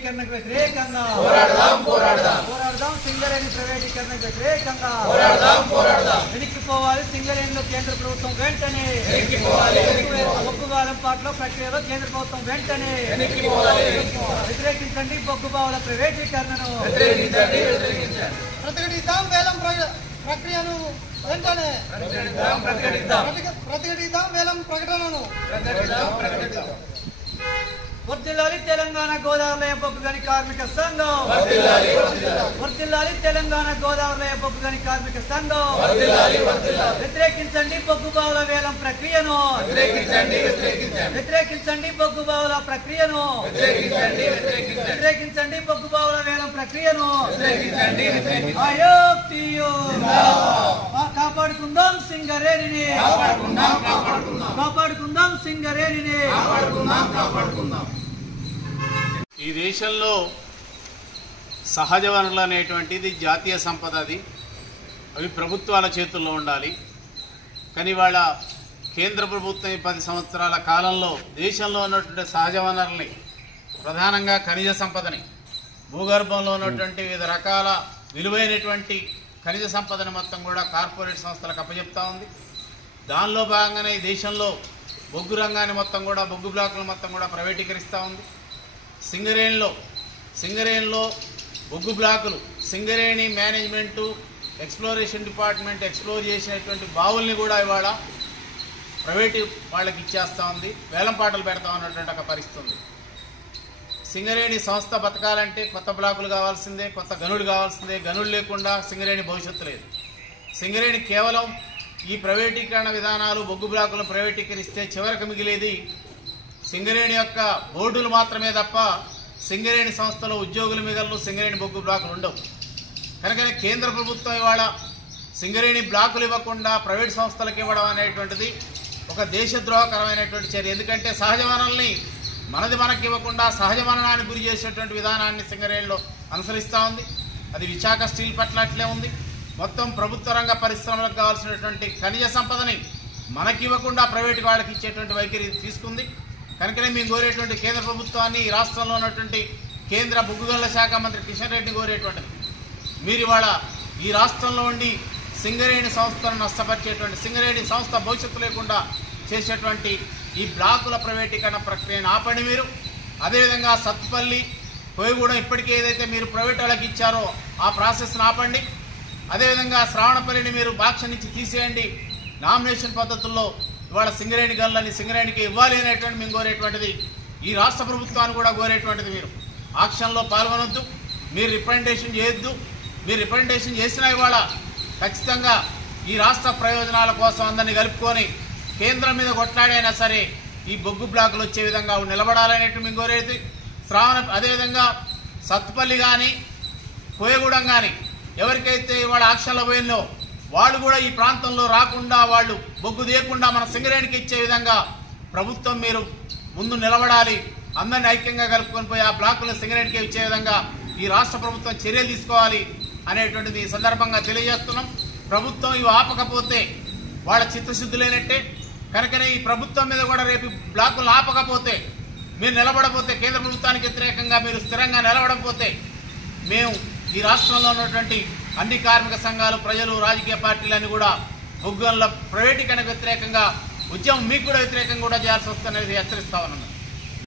ప్రైవేటీకరణకు వ్యతిరేకంగా పోరాడదాం సింగరేణి ప్రైవేటీకరణకు వ్యతిరేకంగా వెనక్కిపోవాలి సింగరేణిలో కేంద్ర ప్రభుత్వం వెంటనే బొగ్గు వేలంపాట్లో ప్రక్రియలో కేంద్ర ప్రభుత్వం వెంటనే వ్యతిరేకించండి బొగ్గు బావుల ప్రైవేటీకరణను ప్రతిఘటిద్దాం వేలం ప్రక్రియను వెంటనే ప్రతిఘటిద్దాం వేలం ప్రకటనను వర్ధిల్లాలి తెలంగాణ గోదావరి బొగ్గు గని కార్మిక సంఘం వర్ధిల్లాలి తెలంగాణ గోదావరి బొగ్గు గని కార్మిక సంఘం వ్యతిరేకించండి బొగ్గు బావుల వేలం ప్రక్రియను వ్యతిరేకించండి బొగ్గు బావుల ప్రక్రియను వ్యతిరేకించండి బొగ్గు బావుల వేలం ప్రక్రియను కాపాడుకుందాం సింగరేణిని కాపాడుకుందాం సింగరేణిని ఈ దేశంలో సహజ వనరులు అనేటువంటిది జాతీయ సంపద, అవి ప్రభుత్వాల చేతుల్లో ఉండాలి. కానీ వాళ్ళ కేంద్ర ప్రభుత్వం 10 సంవత్సరాల కాలంలో దేశంలో ఉన్నటువంటి సహజ వనరుల్ని, ప్రధానంగా ఖనిజ సంపదని, భూగర్భంలో ఉన్నటువంటి వివిధ రకాల విలువైనటువంటి ఖనిజ సంపదని మొత్తం కూడా కార్పొరేట్ సంస్థలకు అప్పచెప్తా ఉంది. దానిలో భాగంగానే ఈ దేశంలో బొగ్గు రంగాన్ని మొత్తం కూడా, బొగ్గు బ్లాకులు మొత్తం కూడా ప్రైవేటీకరిస్తూ ఉంది. సింగరేణిలో బొగ్గు బ్లాకులు, Singareni management, exploration department explore చేసినటువంటి బావుల్ని కూడా ఇవాళ ప్రైవేటు వాళ్ళకి ఇచ్చేస్తూ ఉంది, వేలంపాటలు పెడతా ఉన్నటువంటి ఒక పరిస్థితి. సింగరేణి సంస్థ బతకాలంటే కొత్త బ్లాకులు కావాల్సిందే, కొత్త గనులు కావాల్సిందే. గనులు లేకుండా సింగరేణి భవిష్యత్తు లేదు. సింగరేణి కేవలం ఈ ప్రైవేటీకరణ విధానాలు, బొగ్గు బ్లాకులను ప్రైవేటీకరిస్తే చివరికి మిగిలేది సింగరేణి యొక్క బోర్డులు మాత్రమే తప్ప సింగరేణి సంస్థలో ఉద్యోగులు మిగలరు, సింగరేణి బొగ్గు బ్లాకులు ఉండవు. కనుకనే కేంద్ర ప్రభుత్వం ఇవాళ సింగరేణి బ్లాకులు ఇవ్వకుండా ప్రైవేట్ సంస్థలకు ఇవ్వడం అనేటువంటిది ఒక దేశద్రోహకరమైనటువంటి చర్య. ఎందుకంటే సహజ వనరుల్ని మనకి ఇవ్వకుండా సహజ మరణానికి గురి చేసేటువంటి విధానాన్ని సింగరేణిలో అనుసరిస్తూ ఉంది. అది విశాఖ స్టీల్ పట్ల అట్లే ఉంది. మొత్తం ప్రభుత్వ రంగ పరిశ్రమలకు కావాల్సినటువంటి ఖనిజ సంపదని మనకి ఇవ్వకుండా ప్రైవేటు వాళ్ళకి ఇచ్చేటువంటి వైఖరి తీసుకుంది. కనుకనే మేము కోరేటువంటి కేంద్ర ప్రభుత్వాన్ని, ఈ రాష్ట్రంలో ఉన్నటువంటి కేంద్ర బొగ్గు గనుల శాఖ మంత్రి కిషన్ రెడ్డిని కోరేటువంటిది, మీరు ఇవాళ ఈ రాష్ట్రంలో ఉండి సింగరేణి సంస్థను నష్టపరిచేటువంటి, సింగరేణి సంస్థ భవిష్యత్తు లేకుండా చేసేటువంటి ఈ బ్లాకుల ప్రైవేటీకరణ ప్రక్రియను ఆపండి మీరు. అదేవిధంగా సత్తుపల్లి, కోయగూడెం ఇప్పటికే ఏదైతే మీరు ప్రైవేట్ వాళ్ళకి ఇచ్చారో ఆ ప్రాసెస్ను ఆపండి. అదేవిధంగా శ్రావణపల్లిని మీరు బాక్ష నుంచి తీసేయండి. నామినేషన్ పద్ధతుల్లో ఇవాళ సింగరేణి గనులని సింగరేణికి ఇవ్వాలి అనేటువంటి మేము కోరేటువంటిది. ఈ రాష్ట్ర ప్రభుత్వాన్ని కూడా కోరేటువంటిది, మీరు ఆక్షన్లో పాల్గొనొద్దు, మీరు రిప్రజెంటేషన్ చేయొద్దు. మీరు రిప్రజెంటేషన్ చేసినా ఇవాళ ఖచ్చితంగా ఈ రాష్ట్ర ప్రయోజనాల కోసం అందరినీ కలుపుకొని కేంద్రం మీద కొట్లాడైనా సరే ఈ బొగ్గు బ్లాకులు వచ్చే విధంగా నిలబడాలనేట్టు మేము కోరేది. అదేవిధంగా సత్తుపల్లి కానీ కోయగూడెం కానీ ఎవరికైతే ఇవాళ ఆక్షన్లో పోయిందో వాళ్ళు కూడా ఈ ప్రాంతంలో రాకుండా, వాళ్ళు బొగ్గు తీయకుండా మన సింగరేణికి ఇచ్చే విధంగా ప్రభుత్వం మీరు ముందు నిలబడాలి. అందరినీ ఐక్యంగా కలుపుకొని పోయి ఆ బ్లాకులను సింగరేణికి ఇచ్చే విధంగా ఈ రాష్ట్ర ప్రభుత్వం చర్యలు తీసుకోవాలి అనేటువంటిది ఈ సందర్భంగా తెలియజేస్తున్నాం. ప్రభుత్వం ఇవి ఆపకపోతే వాళ్ళ చిత్తశుద్ధి లేనట్టే. కనుకనే ఈ ప్రభుత్వం మీద కూడా రేపు బ్లాకులు ఆపకపోతే, మీరు నిలబడపోతే, కేంద్ర ప్రభుత్వానికి వ్యతిరేకంగా మీరు స్థిరంగా నిలబడకపోతే మేము ఈ రాష్ట్రంలో ఉన్నటువంటి అన్ని కార్మిక సంఘాలు, ప్రజలు, రాజకీయ పార్టీలన్నీ కూడా బొగ్గు గనుల ప్రైవేటీకరణకు వ్యతిరేకంగా ఉద్యమం మీకు కూడా వ్యతిరేకంగా కూడా చేయాల్సి వస్తుందనేది హెచ్చరిస్తా ఉన్నాను.